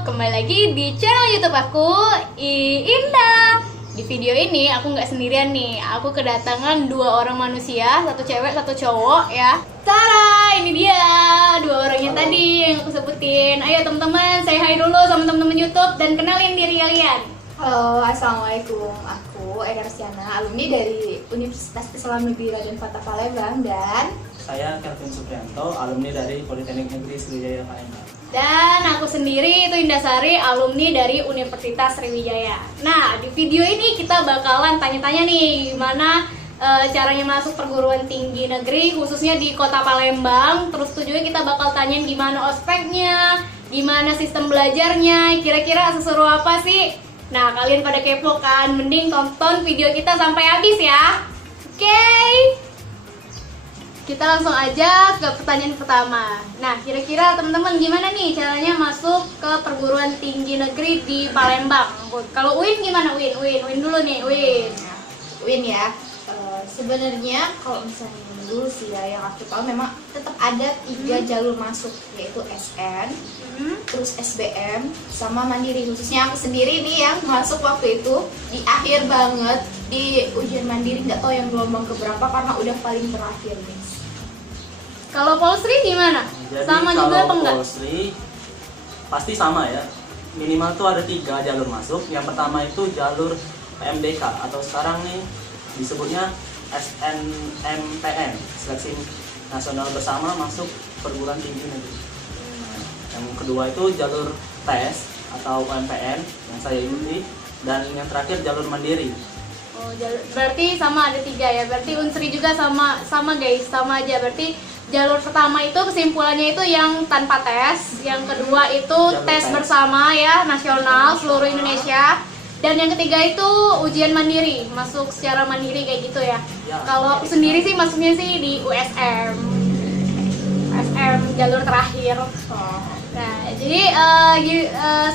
kembali lagi di channel YouTube aku, Indah. Di video ini aku nggak sendirian nih, aku kedatangan dua orang manusia, satu cewek, satu cowok ya. Tara, ini dia dua orangnya tadi yang aku sebutin. Ayo teman-teman, say hi dulu sama teman-teman YouTube dan kenalin diri kalian. Halo, assalamualaikum. Aku Eka Restiana, alumni dari Universitas Islam Negeri Raden Fatah Palembang, dan saya Kelvin Suprianto, alumni dari Politeknik Negeri Sriwijaya Palembang. Dan aku sendiri itu Indasari, alumni dari Universitas Sriwijaya. Nah, di video ini kita bakalan tanya-tanya nih gimana caranya masuk perguruan tinggi negeri khususnya di Kota Palembang. Terus tujuannya kita bakal tanyain gimana ospeknya, gimana sistem belajarnya, kira-kira seseru apa sih? Nah, kalian pada kepo kan? Mending tonton video kita sampai habis ya. Oke. Kita langsung aja ke pertanyaan pertama. Nah, kira-kira teman-teman gimana nih caranya masuk ke perguruan tinggi negeri di Palembang? Kalau Uin gimana Uin? Uin dulu nih, Uin. Win ya. Sebenarnya kalau misalnya dulu sih ya, yang aku tahu memang tetap ada 3 jalur masuk, yaitu SN, terus SBM, sama Mandiri. Khususnya aku sendiri nih yang masuk waktu itu di akhir banget di ujian Mandiri, nggak tahu yang gelombang keberapa karena udah paling terakhir nih. Kalau Polsri gimana? Jadi Sama juga apa enggak? Polsri pasti sama ya. Minimal tuh ada 3 jalur masuk. Yang pertama itu jalur PMDK atau sekarang nih disebutnya SNMPN, Seleksi Nasional Bersama Masuk Perguruan Tinggi Negeri. Yang kedua itu jalur tes atau UMPN yang saya ikuti, dan yang terakhir jalur mandiri. Oh, berarti sama ada 3 ya. Berarti Unsri juga sama guys, sama aja. Berarti jalur pertama itu kesimpulannya itu yang tanpa tes, yang kedua itu tes bersama ya, nasional seluruh Indonesia, dan yang ketiga itu ujian mandiri, masuk secara mandiri kayak gitu ya. Kalau aku sendiri sih masuknya sih di USM jalur terakhir. Nah, jadi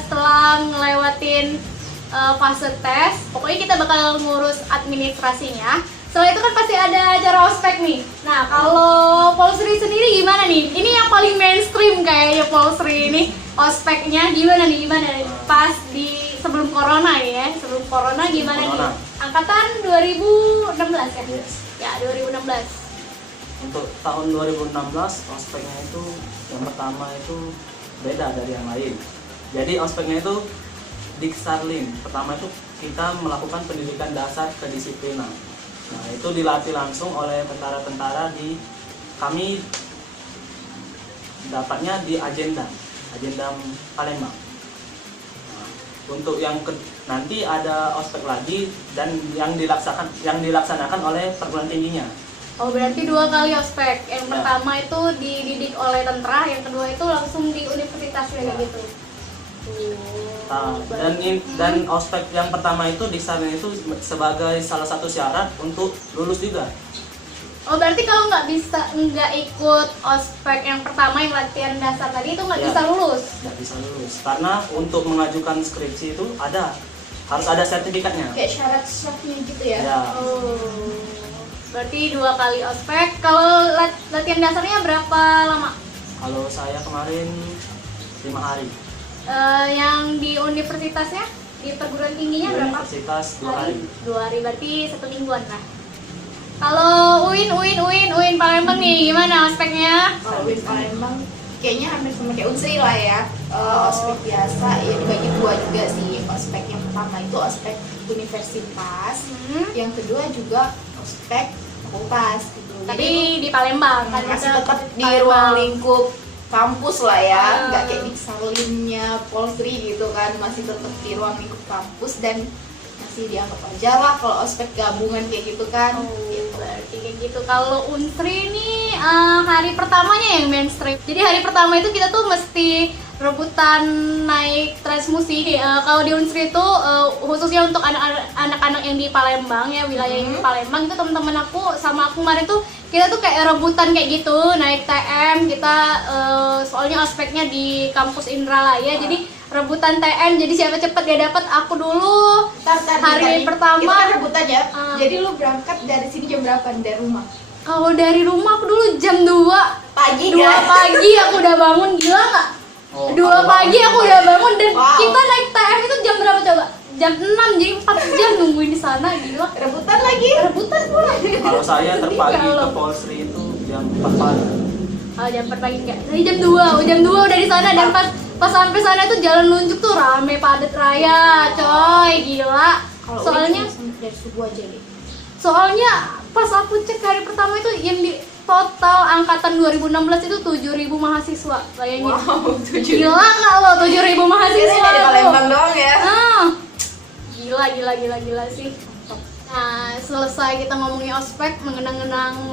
setelah ngelewatin fase tes, pokoknya kita bakal ngurus administrasinya. Setelah itu kan pasti ada acara ospek nih. Nah, kalau Polsri sendiri gimana nih? Ini yang paling mainstream kayaknya Polsri ini. Ospeknya gimana nih? Pas di sebelum corona ya? Sebelum corona gimana nih? Angkatan 2016 ya? Yes. Ya, 2016. Untuk tahun 2016 ospeknya itu yang pertama itu beda dari yang lain. Jadi ospeknya itu Diksarlim. Pertama itu kita melakukan pendidikan dasar kedisiplinan. Nah, itu dilatih langsung oleh tentara-tentara kami dapatnya di agenda Palembang. Nah, untuk nanti ada ospek lagi dan yang dilaksanakan oleh perguruan tingginya. Oh, berarti 2 kali ospek. Yang pertama itu dididik oleh tentara, yang kedua itu langsung di universitas kayak gitu. Nah, dan ospek yang pertama itu Diksarlim itu sebagai salah satu syarat untuk lulus juga. Oh, berarti kalau nggak ikut ospek yang pertama yang latihan dasar tadi itu nggak bisa lulus? Nggak bisa lulus karena untuk mengajukan skripsi itu harus ada sertifikatnya. Kayak syarat-syaratnya gitu ya. Oh, berarti 2 kali ospek. Kalau latihan dasarnya berapa lama? Kalau saya kemarin 5 hari. Yang di universitasnya, di perguruan tingginya berapa? Universitas 2 hari. 2 hari, berarti 1 mingguan lah. Kalau Uin Palembang nih, gimana ospeknya? Kalau Win Palembang kayaknya hampir sama kayak Unsri lah ya. Ospek biasa ya, dibagi 2 juga sih. Ospek yang pertama itu ospek universitas, yang kedua juga ospek fakultas gitu. Tapi di Palembang kan masih udah tetap di Palembang. ruang lingkup kampus lah ya, nggak kayak di Diksarlimnya Polsri gitu kan, masih tetap di ruang lingkup kampus dan masih dianggap wajar lah kalau ospek gabungan kayak gitu kan. Berarti kayak gitu. Kalau Unsri ini hari pertamanya yang mainstream. Jadi hari pertama itu kita tuh mesti rebutan naik transmusi. Kalau di Unsri itu khususnya untuk anak-anak yang di Palembang ya, wilayah yang di Palembang itu teman-teman aku sama aku kemarin tuh kita tuh kayak rebutan kayak gitu, naik TM kita soalnya ospeknya di kampus Indralaya. Jadi rebutan TM, jadi siapa cepet dia dapat. Aku dulu hari pertama itu kan rebutan ya. Jadi lu berangkat dari sini jam berapa dari rumah? Kalau dari rumah aku dulu jam 2 Pagi 2 kan? pagi aku udah bangun, gila nggak? Oh, 2 kalau pagi aku udah bangun dan Wow. kita naik TM itu jam berapa coba? Jam 6, jadi 4 jam nungguin di sana, gila. Rebutan lagi. Rebutan pula. Kalau saya terpagi ke Kalau- Polsri itu jam 4 pagi. Oh, jam 4 pagi enggak. Tadi jam 2 udah di sana dan pas sampai sana tuh jalan nunjuk tuh rame padat raya, coy, gila. Kalau Soalnya dari subuh aja deh. Soalnya pas aku cek hari pertama itu yang di total angkatan 2016 itu 7.000 mahasiswa. Bayangin. Wow, 7. Gila nggak lo 7.000 mahasiswa Dari tuh? Palembang doang ya. Ah, gila sih. Nah, selesai kita ngomongin ospek, mengenang-enang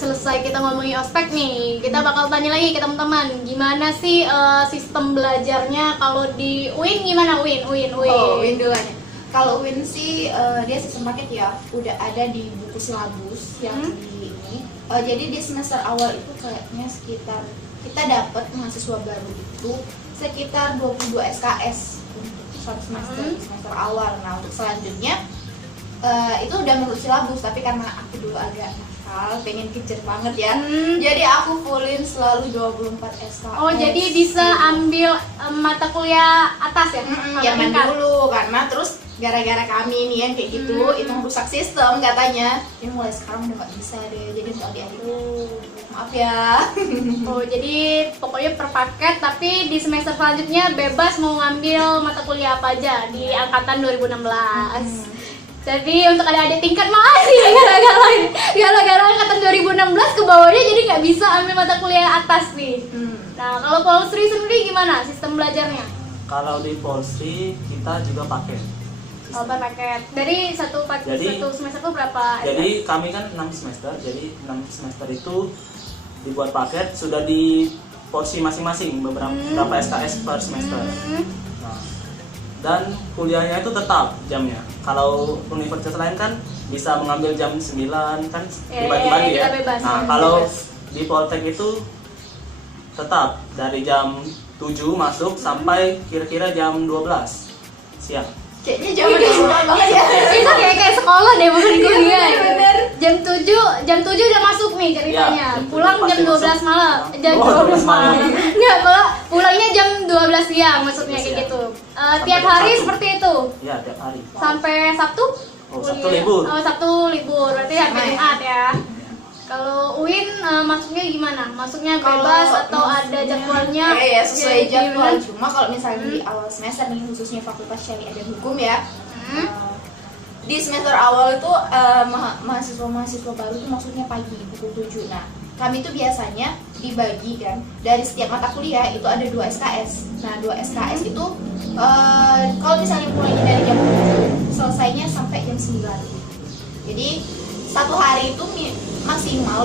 selesai kita ngomongin ospek nih, kita bakal tanya lagi ke teman-teman, gimana sih sistem belajarnya kalau di UIN gimana? UIN. Oh, Win dulu aja. Kalau Win sih dia sistem paket ya, udah ada di buku silabus yang di ini. Jadi di semester awal itu kayaknya sekitar kita dapat mahasiswa baru itu sekitar 22 SKS untuk satu semester di semester awal. Nah, untuk selanjutnya itu udah menurut silabus, tapi karena aku dulu agak nakal, pengen kejar banget ya. Jadi aku fullin selalu 24 SKS. Oh, jadi bisa ambil mata kuliah atas ya? Zaman Tingkat. dulu karena terus gara-gara kami nih yang kayak gitu itu merusak sistem katanya. Ini mulai sekarang udah gak bisa deh. Jadi untuk adik-adik maaf ya. Oh, jadi pokoknya per paket, tapi di semester selanjutnya bebas mau ngambil mata kuliah apa aja di angkatan 2016. Jadi untuk adik-adik tingkat masih gara-gara angkatan 2016 ke bawahnya jadi nggak bisa ambil mata kuliah atas nih. Nah, kalau Polsri sendiri gimana sistem belajarnya? Kalau di Polsri kita juga pakai. Oh, per paket. Dari satu semester itu berapa? Jadi kami kan 6 semester, jadi 6 semester itu dibuat paket sudah di porsi masing-masing beberapa SKS per semester. Nah, dan kuliahnya itu tetap jamnya. Kalau universitas lain kan bisa mengambil jam 9 kan dibagi-bagi kita ya. bebas, Nah, ya, kalau bebas. di Poltek itu tetap dari jam 7 masuk sampai kira-kira jam 12 siang. Kayaknya zaman SMA banget ya. Itu kayak sekolah deh, bukan kuliah. bener. Jam 7 udah masuk nih ceritanya. Ya, jam 7 Pulang jam pasti 12 masuk. malam. Jam 12 malam. Enggak, pulangnya jam 12 siang maksudnya kayak Siang. gitu. Sampai Tiap jam hari 1. seperti itu. Ya, tiap hari. Sampai Sabtu? Oh, Sabtu Kuliah. libur. Oh, Sabtu libur. Berarti sampai Sama ya. Jumat ya. Kalau UIN masuknya gimana? Masuknya Kalau bebas atau ada masuknya- jadwalnya? ya sesuai Jadi jadwal. gimana? Cuma kalau misalnya di awal semester nih khususnya Fakultas Syariah dan Hukum ya. Di semester awal itu mahasiswa-mahasiswa baru itu maksudnya pagi pukul 7. Nah, kami itu biasanya dibagi kan dari setiap mata kuliah itu ada 2 SKS. Nah, 2 SKS itu kalau misalnya mulainya dari jam 7 selesainya sampai jam 9. Jadi satu hari itu maksimal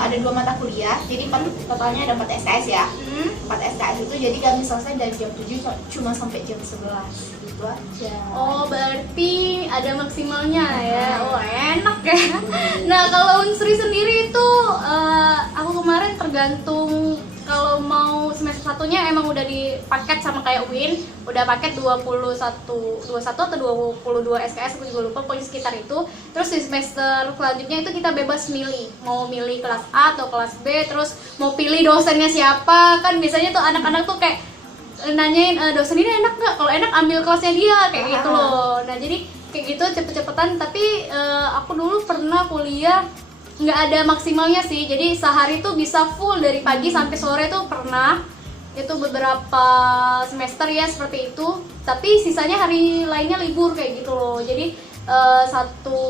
ada 2 mata kuliah. Jadi totalnya ada 4 SKS ya. 4 SKS itu jadi kami selesai dari jam 7 cuma sampai jam 11 gitu aja. Oh, berarti ada maksimalnya ya. Oh, enak ya. Nah, kalau Unsri sendiri itu aku kemarin tergantung kalau mau semester satunya emang udah dipaket sama kayak UIN, udah paket 21 atau 22 SKS, aku juga lupa, pokoknya sekitar itu. Terus di semester selanjutnya itu kita bebas milih, mau milih kelas A atau kelas B, terus mau pilih dosennya siapa. Kan biasanya tuh anak-anak tuh kayak nanyain dosen ini enak nggak, kalau enak ambil kelasnya dia kayak gitu loh. Nah, jadi kayak gitu cepet-cepetan. Tapi aku dulu pernah kuliah nggak ada maksimalnya sih, jadi sehari tuh bisa full dari pagi sampai sore tuh pernah. Itu beberapa semester ya seperti itu, tapi sisanya hari lainnya libur kayak gitu loh. Jadi satu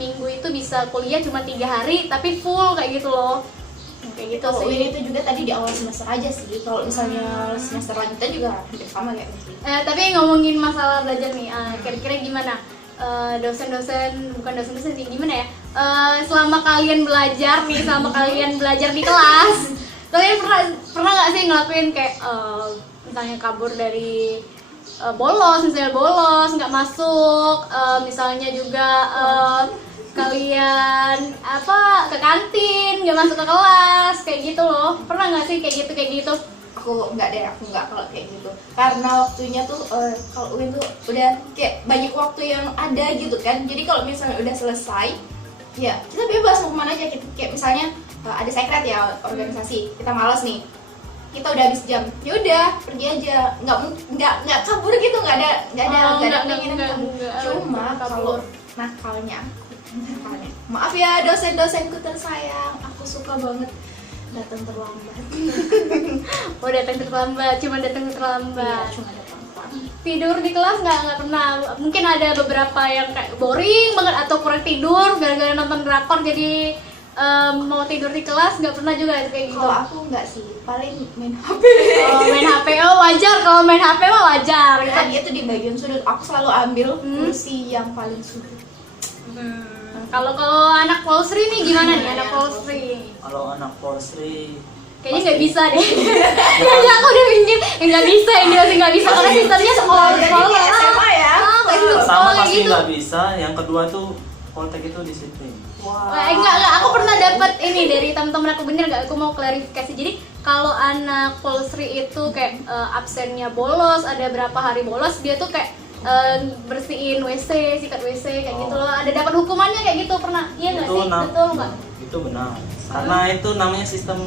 minggu itu bisa kuliah cuma 3 hari tapi full kayak gitu loh. Kayak gitu Kalau sih. UIN itu juga tadi di awal semester aja sih. Kalau misalnya semester lanjutan juga hampir sama kayak gitu. Tapi ngomongin masalah belajar nih, kira-kira gimana? Bukan dosen-dosen sih, gimana ya? Selama kalian belajar di kelas, kalian pernah nggak sih ngelakuin kayak misalnya kabur dari bolos nggak masuk, misalnya juga kalian ke kantin nggak masuk ke kelas kayak gitu loh. Pernah nggak sih kayak gitu? Aku nggak kalau kayak gitu. Karena waktunya tuh kalau UIN tuh udah kayak banyak waktu yang ada gitu kan. Jadi kalau misalnya udah selesai, ya kita bebas mau kemana aja. Kayak misalnya ada sekret ya organisasi, kita malas nih. kita udah habis jam, ya udah pergi aja, nggak kabur gitu, nggak ada pengen kabur. Cuma kalau nakalnya, maaf ya dosen-dosenku tersayang, aku suka banget datang terlambat. Oh, datang terlambat, cuma datang terlambat. Iya, cuma datang terlambat. Tidur di kelas nggak pernah. Mungkin ada beberapa yang kayak boring banget atau kurang tidur gara-gara nonton drakor jadi mau tidur di kelas, nggak pernah juga kayak gitu. Kalau aku nggak sih, paling main HP. Oh, main HP, oh wajar kalau main HP mah wajar. Kan itu di bagian sudut, aku selalu ambil kursi yang paling sudut. Kalau anak Polsri nih gimana nih anak Polsri? Kalau anak Polsri Kayaknya nggak bisa deh. Kayaknya aku udah minjem, nggak bisa ini masih nggak bisa karena sistemnya sekolah SMA ya. sama pasti nggak bisa. Yang kedua tuh Poltek itu disiplin. Enggak, aku pernah dapat ini dari teman-teman aku, bener nggak? Aku mau klarifikasi. Jadi kalau anak Polsri itu kayak absennya bolos, ada berapa hari bolos, dia tuh kayak bersihin WC, sikat WC kayak gitu loh. Ada dapat hukumannya kayak gitu, pernah? Iya nggak sih? Betul nggak? Itu benar. Karena itu namanya sistem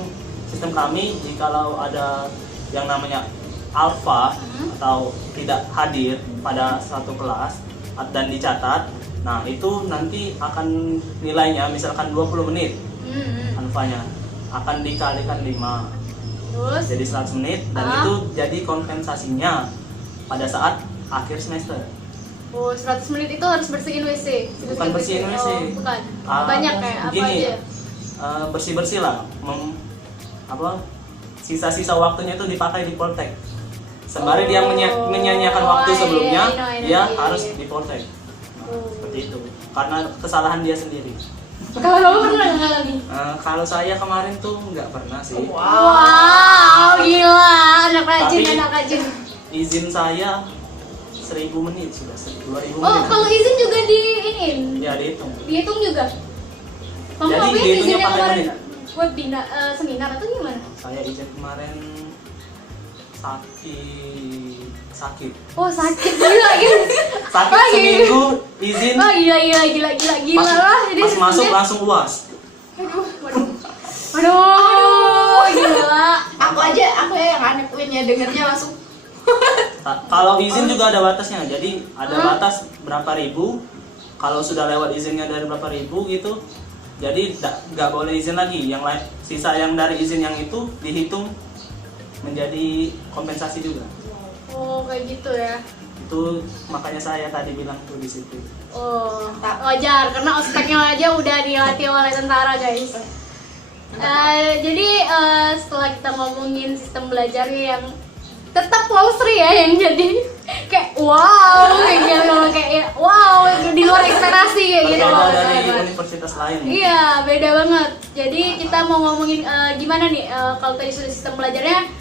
kami, jikalau ada yang namanya alfa atau tidak hadir pada suatu kelas dan dicatat, nah itu nanti akan nilainya misalkan 20 menit alfanya akan dikalikan 5 Terus? jadi 100 menit dan itu jadi kompensasinya pada saat akhir semester. Oh, 100 menit itu harus bersihin WC? Bukan bersihin WC. Oh, bukan. Banyak kayak apa gini, aja? bersih-bersih lah. Sisa-sisa waktunya itu dipakai di Poltek. Sembari dia menyanyiakan waktu sebelumnya, dia harus di Poltek. Seperti itu. Karena kesalahan dia sendiri. Kalau kamu pernah ngalamin? Kalau saya kemarin tuh nggak pernah sih. Wow, gila, anak rajin, Tapi, anak rajin. Izin saya 1000 menit sudah 2000 menit. Oh, kalau izin juga diinin? Ya dihitung. Dihitung juga? Kamu Jadi ngapain dihitungnya izinnya pakai kemarin? menit. Buat seminar atau gimana? Saya izin kemarin sakit. Oh, sakit gila gitu. Sakit seminggu izin. Wah, gila lah. Jadi Pas masuk langsung UAS. Aduh, gila. Aku ya yang anak Queen-nya dengernya langsung. Kalau izin juga ada batasnya. Jadi ada batas berapa ribu. Kalau sudah lewat izinnya dari berapa ribu gitu, jadi nggak boleh izin lagi. Yang lain, sisa yang dari izin yang itu dihitung menjadi kompensasi juga. Oh, kayak gitu ya. Itu makanya saya tadi bilang tuh di situ. Oh, wajar karena ospeknya aja udah dilatih oleh tentara, guys. Jadi setelah kita ngomongin sistem belajarnya yang tetap Polsri ya yang jadi kayak wow, kayak wow, di luar ekspektasi kayak gitu. Berbeda dari universitas lain. Iya, beda banget. Jadi kita mau ngomongin gimana nih kalau tadi sudah sistem belajarnya,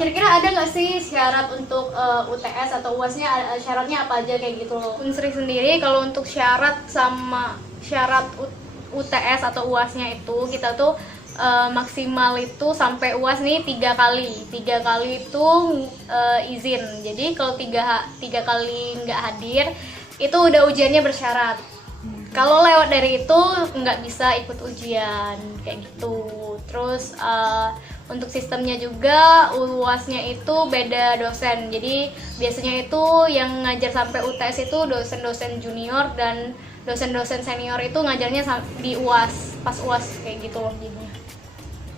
kira-kira ada nggak sih syarat untuk UTS atau UASnya, syaratnya apa aja kayak gitu loh. Unsri sendiri kalau untuk syarat sama syarat UTS atau UASnya itu kita tuh maksimal itu sampai UAS nih 3 kali itu izin. Jadi kalau tiga kali nggak hadir itu udah ujiannya bersyarat. Kalau lewat dari itu nggak bisa ikut ujian kayak gitu. Terus untuk sistemnya juga UASnya itu beda dosen. Jadi biasanya itu yang ngajar sampai UTS itu dosen-dosen junior dan dosen-dosen senior itu ngajarnya di UAS, pas UAS kayak gitu loh jadinya.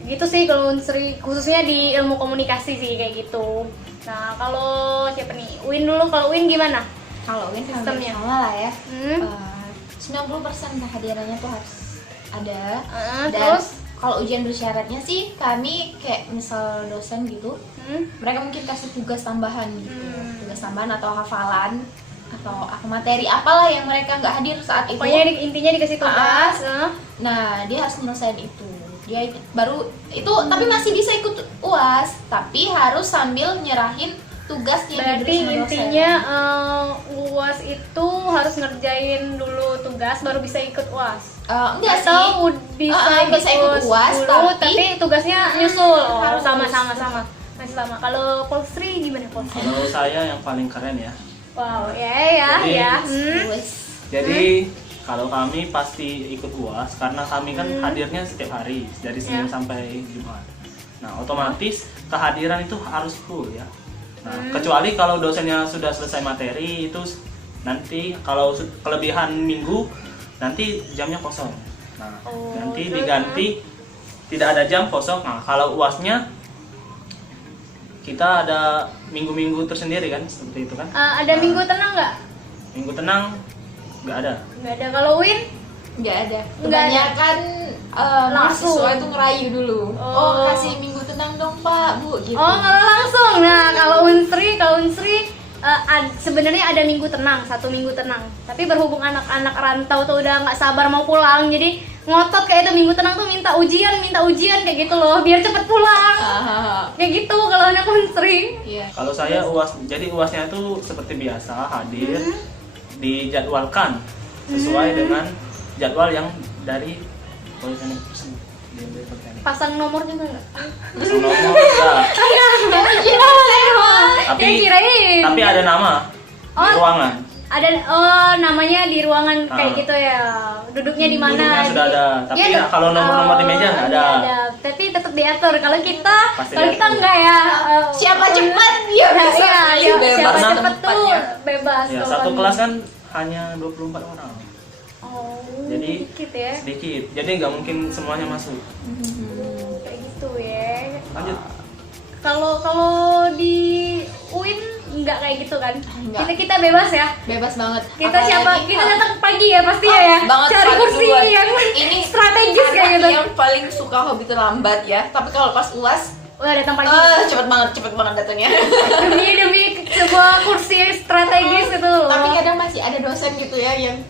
Gitu sih kalau Unsri, khususnya di ilmu komunikasi sih kayak gitu. Nah, kalau siapa nih? Win dulu, kalau Win gimana? Kalau Win Sistemnya. sama lah ya. 90% kehadirannya tuh harus ada. Dan Terus kalau ujian bersyaratnya sih kami kayak misal dosen gitu, mereka mungkin kasih tugas tambahan gitu, tugas tambahan atau hafalan atau materi apalah yang mereka nggak hadir saat itu. pokoknya intinya dikasih tugas. Nah, dia harus menyelesaikan itu. Dia baru itu tapi masih bisa ikut UAS, tapi harus sambil nyerahin tugas yang Berarti diberi sama dosen. intinya UAS itu harus ngerjain dulu tugas baru bisa ikut UAS. Enggak sih. Atau bisa ikut UAS dulu, tapi tapi tugasnya nyusul. harus. Sama. Masih sama. Kalau Polsri gimana Polsri? Kalau saya yang paling keren ya. Wow, ya. Jadi kalau kami pasti ikut UAS karena kami kan hadirnya setiap hari dari Senin sampai Jumat. Nah, otomatis kehadiran itu harus full ya. Nah, kecuali kalau dosennya sudah selesai materi itu nanti kalau kelebihan minggu nanti jamnya kosong. Nah, nanti diganti tidak ada jam kosong. Nah, kalau UASnya kita ada minggu-minggu tersendiri kan, seperti itu kan? Ada minggu tenang nggak? Minggu tenang nggak ada. Nggak ada. Kalau Win? Nggak ada. Nggak ada. Kebanyakan Langsung. mahasiswa itu ngerayu dulu. Oh. Kasih minggu tenang dong Pak, Bu gitu. Oh, kalau langsung. Nah, kalau Unsri sebenarnya ada minggu tenang, 1 minggu tenang. Tapi berhubung anak-anak rantau tuh udah nggak sabar mau pulang, jadi ngotot kayak itu minggu tenang tuh minta ujian kayak gitu loh, biar cepet pulang. Kayak gitu kalau anak Unsri. Iya. Kalau saya jadi UASnya itu seperti biasa hadir, dijadwalkan sesuai dengan jadwal yang dari Politeknik tersebut. Pasang nomor juga nggak? Pasang nomor enggak. Tapi ada nama di ruangan. Ada namanya di ruangan kayak gitu ya. Duduknya di mana? Duduknya sudah ada. Tapi Ya, kalau nomor-nomor di meja nggak ada. Tapi tetap diatur. Kalau kita Pasti kita diatur. enggak ya. Siapa cepat dia bisa Iya, siapa Karena- cepet tuh bebas. Ya, kalau satu kami. kelas kan hanya 24 orang. Oh, Jadi dikit ya. sedikit. Jadi nggak mungkin semuanya masuk. Kayak gitu ya. Lanjut. Kalau di UIN nggak kayak gitu kan? Nggak. Kita bebas ya. bebas banget. Kita Apalagi siapa? Kita datang pagi ya pasti ya. Oh, banget Cari pagi kursi duluan. yang Ini strategis kayak gitu. Yang paling suka hobi terlambat ya. Tapi kalau pas UAS, Wah, datang pagi. cepet banget datangnya. demi sebuah kursi yang strategis itu loh. Tapi kadang masih ada dosen gitu ya yang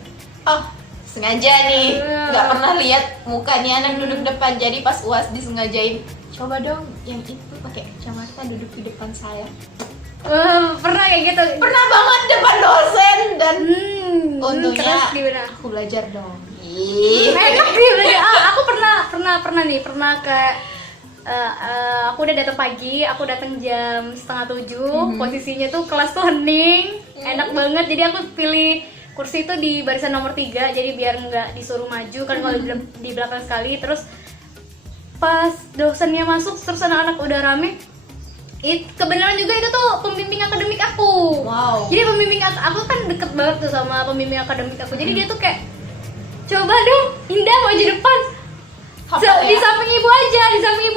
sengaja nih nggak pernah lihat muka nih anak duduk depan, jadi pas UAS disengajain, coba dong yang itu pakai kacamata duduk di depan saya. Pernah kayak gitu. Pernah banget depan dosen dan untungnya terus gimana? aku belajar dong. Enak sih belajar. Aku pernah ke aku udah datang pagi, aku datang jam 6:30. Posisinya tuh kelas tuh hening, enak banget. Jadi aku pilih kursi itu di barisan nomor 3, jadi biar nggak disuruh maju kan kalau di belakang sekali. Terus pas dosennya masuk, terus anak-anak udah rame. Kebenaran juga itu tuh pembimbing akademik aku. Wow. Jadi pembimbing aku kan deket banget tuh sama pembimbing akademik aku. Jadi dia tuh kayak, coba dong Indah maju depan. Di samping ibu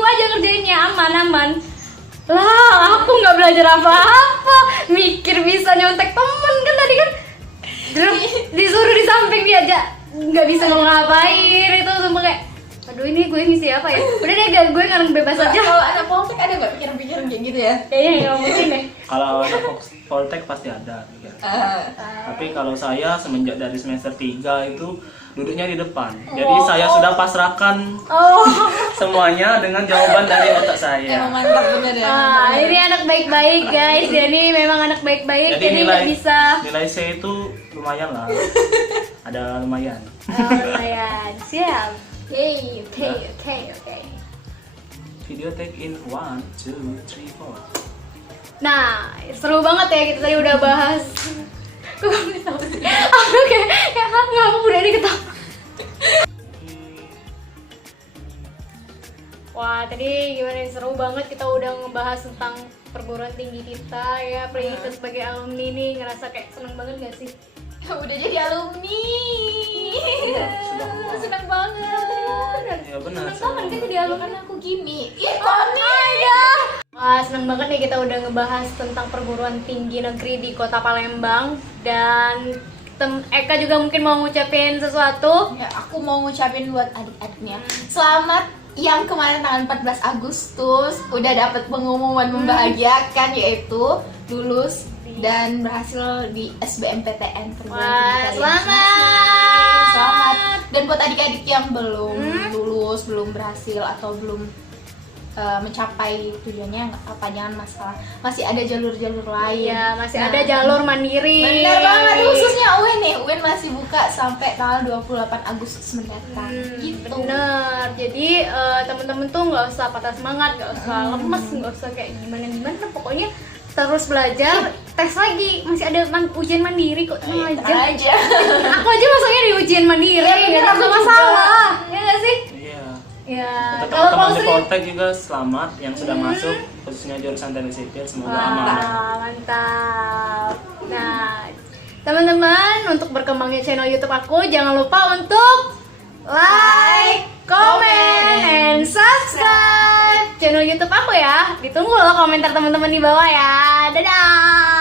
aja ngerjainnya, aman. Lah, aku nggak belajar apa-apa, mikir bisa nyontek temen kan tadi kan. Disuruh di samping dia aja nggak bisa ngapain itu, sumpah kayak aduh ini gue ngisi apa ya, udah deh gue ngarang bebas aja. Kalau anak poltek ada nggak pikiran-pikiran kayak gitu ya? Kayaknya nggak mungkin deh. Kalau anak Poltek pasti ada. Ya. Tapi kalau saya semenjak dari semester 3 itu duduknya di depan. Jadi saya sudah pasrahkan semuanya dengan jawaban dari otak saya. Emang mantap bener ya. Ini anak baik-baik guys, Dani memang anak baik-baik, jadi nggak bisa. Nilai C itu lumayan lah. Ada lumayan. Lumayan, siap. Oke. Video take in 1, 2, 3, 4. Nah, seru banget ya, kita tadi udah bahas. Kok gak bisa sih? Aku kayak ngapa udah diketawa. Wah, tadi gimana nih, seru banget, kita udah ngebahas tentang perguruan tinggi kita ya. Apalagi kita sebagai alumni nih, ngerasa kayak seneng banget gak sih? Udah jadi alumni. Sudah. Seneng banget. Ya benar. Seneng banget kan jadi alumni. Kan aku Gimi. Ih, Koni. Wah, seneng banget nih kita udah ngebahas tentang perguruan tinggi negeri di Kota Palembang. Dan Eka juga mungkin mau ngucapin sesuatu. Ya, aku mau ngucapin buat adik-adiknya, selamat yang kemarin tanggal 14 Agustus udah dapat pengumuman membahagiakan, yaitu lulus dan berhasil di SBMPTN perguruan Wah, tinggi selamat. Selamat. Dan buat adik-adik yang belum lulus, belum berhasil atau belum mencapai tujuannya, nggak apa, jangan masalah, masih ada jalur-jalur lain. Iya, masih ada jalur mandiri. Bener banget, khususnya UIN nih, UIN masih buka sampai tanggal 28 Agustus mendatang. Gitu. Bener, jadi temen-temen tuh nggak usah patah semangat, nggak usah lemes, nggak usah kayak gimana, pokoknya terus belajar, tes lagi, masih ada ujian mandiri kok, tenang aja. Aku aja masuknya di ujian mandiri, nggak ada masalah, ya nggak sih? Iya. Ya, Untuk kalau teman-teman Pak di Sri, Poltek juga selamat yang sudah masuk, khususnya jurusan teknik sipil, semoga aman. wah, mantap. Nah, teman-teman, untuk berkembangnya channel YouTube aku, jangan lupa untuk like, comment, and subscribe channel YouTube aku ya. Ditunggu loh komentar teman-teman di bawah ya. Dadah.